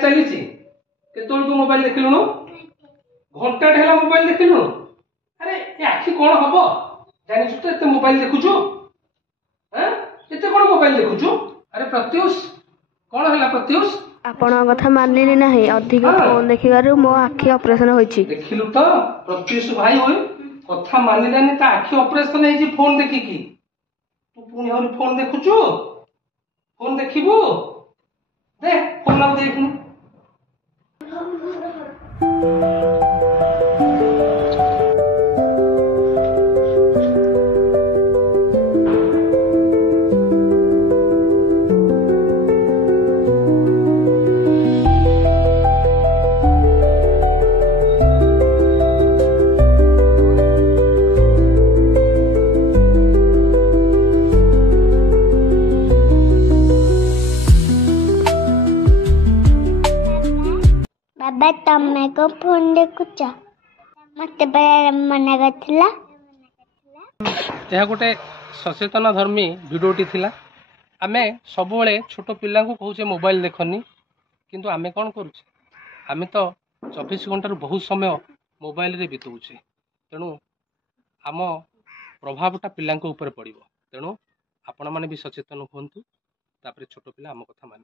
चली तू मोबाइल देखिलुणु घंटा ढेला मोबाइल देखिलुणु अरे ये आखि कौन हम जानी तो एत मोबाइल देखुचु एत कौन मोबाइल देखुचु अरे प्रत्युष कौन है प्रत्युष आपण कथा मानिली नहीं अधिक फोन देखिबारु मो आखि ऑपरेशन होईची देखिलु तो प्रत्युष भाई होय कथा मानिलानी ता आखि ऑपरेशन है फोन देखिकी तू पुणी और फोन देखुचु फोन देखिबू देख फोन अब देखनु बाबा तमे को फोन देखुच मत मना करथिला यह गोटे सचेतन धर्मी भिडियोटी थिला आमे सबुबले छोट पिला को कहूचे मोबाइल देखनी किंतु आमे कौन करूचे आमे तो 24 घंटा बहुत समय मोबाइल रे बितौचे तेणु आम प्रभावटा पिला ऊपर पड़ो तेणु आपण मैंने भी सचेतन हूँ तापर छोट पिला आम कथा मान